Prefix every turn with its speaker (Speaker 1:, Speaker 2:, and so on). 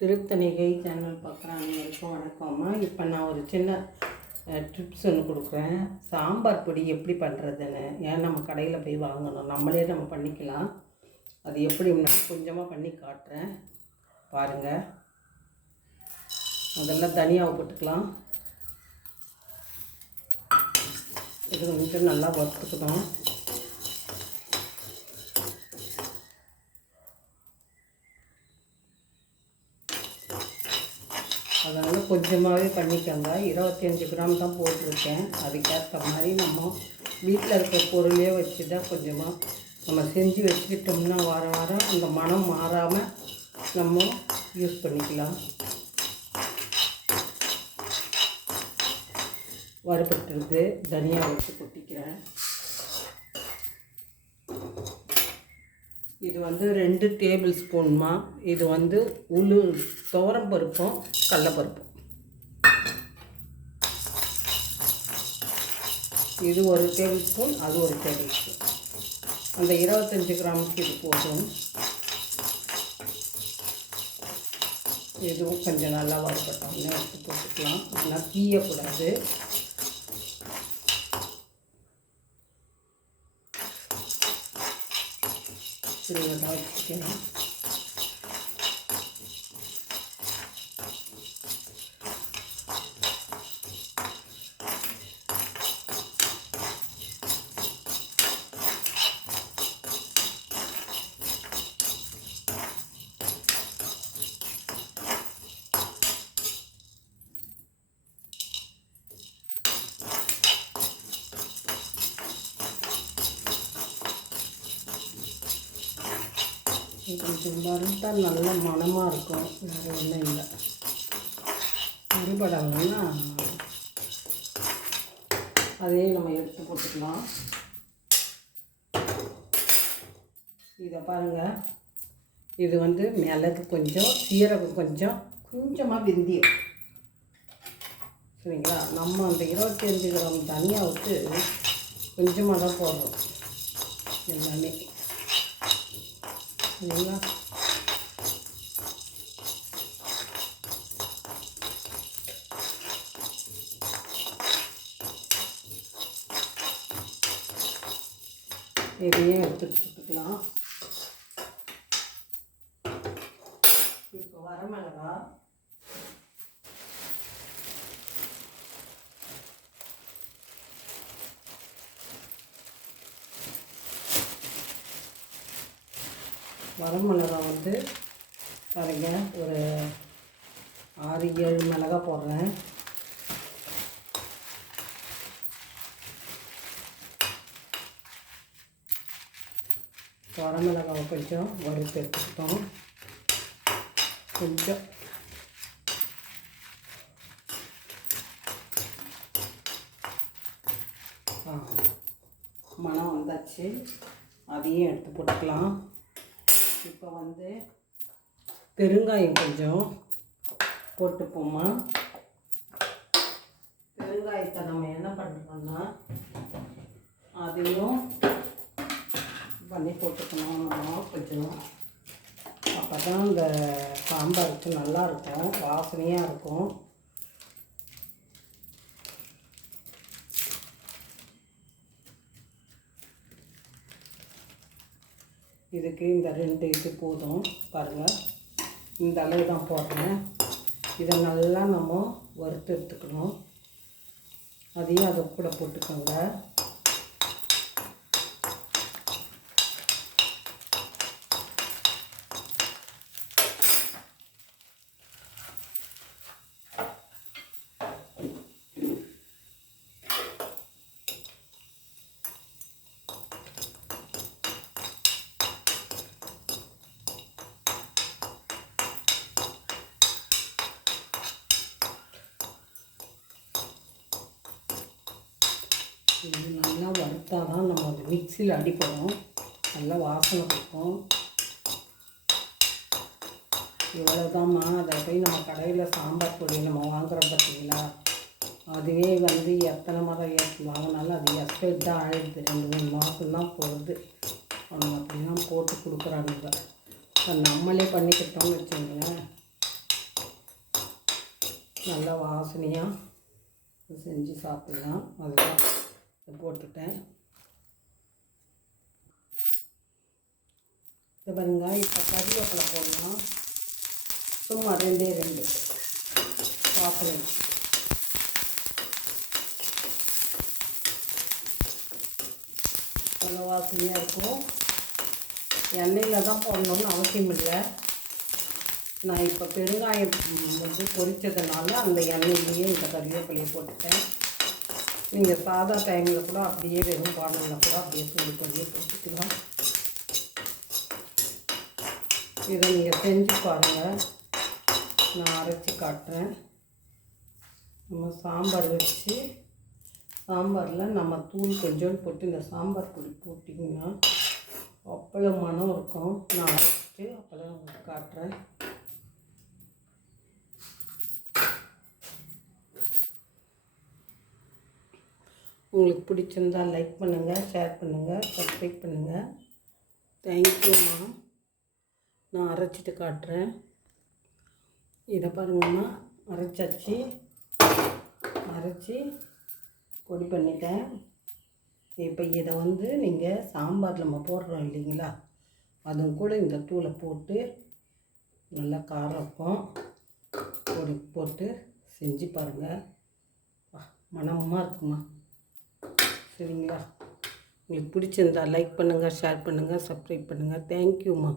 Speaker 1: Thiruthanigai channel பார்க்குற அனைவருக்கும் வணக்கம்மா. இப்போ நான் ஒரு சின்ன ட்ரிப்ஸ் ஒன்று கொடுக்குறேன். சாம்பார் பொடி எப்படி பண்ணுறதுன்னு. ஏன் நம்ம கடையில் போய் வாங்கணும். நம்மளே நம்ம பண்ணிக்கலாம். அது எப்படி கொஞ்சமாக பண்ணி காட்டுறேன். பாருங்கள் அதெல்லாம் தனியாக போட்டுக்கலாம். இது வந்துட்டு நல்லா வறுத்துக்கணும். அதனால் கொஞ்சமாகவே பண்ணிக்கோங்க இருபத்தஞ்சி கிராம் தான் போட்டிருக்கேன். அதுக்கேற்ற மாதிரி நம்ம வீட்டில் இருக்கிற பொருளே தான் கொஞ்சமாக நம்ம செஞ்சு வச்சுக்கிட்டோம்னா வாரம் வாரம் அந்த மனம் மாறாமல் நம்ம யூஸ் பண்ணிக்கலாம். வறுபட்டுருக்கு தனியாக வச்சு கொட்டிக்கிறேன். இது வந்து ரெண்டு டேபிள் ஸ்பூன்மா இது வந்து உளு துவரம் பருப்பும் கடலப்பருப்பும். இது ஒரு டேபிள் ஸ்பூன் அது ஒரு டேபிள் ஸ்பூன் அந்த இருபத்தஞ்சி கிராமுக்கு இது போதும். இதுவும் கொஞ்சம் நல்லா வறுபட்டோம்னு எடுத்து போட்டுக்கலாம். ஆனால் தீயக்கூடாது. 这れ的ないっ。கொஞ்சம் வறுத்தால் நல்ல மணமாக இருக்கும். வேறு ஒன்றும் இல்லை. வறுபடலைன்னா அதையும் நம்ம எடுத்து போட்டுக்கலாம். இதை பாருங்கள் இது வந்து மிளகு கொஞ்சம் சீரகம் கொஞ்சம் கொஞ்சமாக வெந்தயம். சரிங்களா? நம்ம அந்த இருபத்தஞ்சு கிராம் தனியாவுக்கு கொஞ்சமாக தான் போடுறோம். எல்லாமே. சரிங்களா இதையே எடுத்து போட்டுக்கலாம் இப்போ வரமிளகா வரமிளகா வந்து பாருங்க ஒரு ஆறு ஏழு மிளகா போடுறேன். வரமிளகாவை கொஞ்சம் வறுத்து எடுத்துக்கிட்டோம். கொஞ்சம். மனம் வந்தாச்சு. அதையும் எடுத்து போட்டுக்கலாம். இப்போ வந்து பெருங்காயம் கொஞ்சம் போட்டுப்போமா பெருங்காயத்தை நம்ம என்ன பண்ணுறோம்னா அதையும் பண்ணி போட்டுக்கணும். நம்ம கொஞ்சம் அப்போ தான் இந்த சாம்பாருக்கு நல்லா இருக்கும். வாசனையாக இருக்கும். இதுக்கு இந்த ரெண்டு இது போதும். பாருங்கள் இந்த அளவு தான் போடுறேன் இதை நல்லா நம்ம வறுத்து எடுத்துக்கணும். அதையும் அதை கூட போட்டுக்கோங்க. இது நல்லா வறுத்தா தான் நம்ம அது மிக்சியில் அடிப்போம். நல்லா வாசனை கொடுக்கும். இவ்வளோதாம்மா அதை போய் நம்ம கடையில் சாம்பார் பொடி நம்ம வாங்குறோம் பார்த்தீங்களா? அதுவே வந்து எத்தனை மரம் ஏற்றி வாங்கினாலும் அது எக்ஸ்பைட் தான் ஆயிடுது. ரெண்டு மூணு மாதம்தான் போகுது. அவங்க அப்படிலாம் போட்டு கொடுக்குறாங்க இப்போ நம்மளே பண்ணிக்கிட்டோம்னு வச்சுங்களேன் நல்லா வாசனையாக செஞ்சு சாப்பிட்லாம். அதுதான். போட்டுட்டேன். இது பாருங்க இப்போ கறிவேப்பிலை போடலாம் சும்மா ரெண்டே ரெண்டு. வாசனை. நல்ல வாசனையாக இருக்கும். எண்ணெயில் தான் போடணும்னு அவசியம் இல்லை. நான் இப்போ பெருங்காயம் வந்து பொரிச்சதுனால அந்த எண்ணெயிலேயே இந்த கறிவேப்பிலையை போட்டுட்டேன். நீங்கள் சாதா டைமில் கூட அப்படியே வெறும் பாடலில் கூட அப்படியே சூடு பண்ணி போட்டுக்கலாம் இதை நீங்கள் செஞ்சு பாருங்கள் நான் அரைச்சி காட்டுறேன். நம்ம சாம்பார் வச்சு சாம்பாரில் நம்ம தூள் கொஞ்சோண்டு போட்டு இந்த சாம்பார் பொடி போட்டிங்கன்னா அப்பளம் மனம் இருக்கும். நான் அரைச்சிட்டு அப்பளம் உங்களுக்கு காட்டுறேன். உங்களுக்கு பிடிச்சிருந்தா லைக் பண்ணுங்கள் ஷேர் பண்ணுங்கள் சப்ஸ்கிரைப் பண்ணுங்கள் தேங்க்யூம்மா நான் அரைச்சிட்டு காட்டுறேன். இதை பாருங்கம்மா அரைச்சாச்சு. அரைச்சி பொடி பண்ணிட்டேன். இப்போ இதை வந்து நீங்கள் சாம்பார் நம்ம போடுறோம் இல்லைங்களா? அதுவும் கூட இந்த தூளை போட்டு நல்லா காரம் இருக்கும். பொடி போட்டு செஞ்சு பாருங்கள் மனமாக இருக்குமா? சரிங்களா? உங்களுக்கு பிடிச்சிருந்தா லைக் பண்ணுங்கள் ஷேர் பண்ணுங்கள் சப்ஸ்கிரைப் பண்ணுங்கள் தேங்க்யூம்மா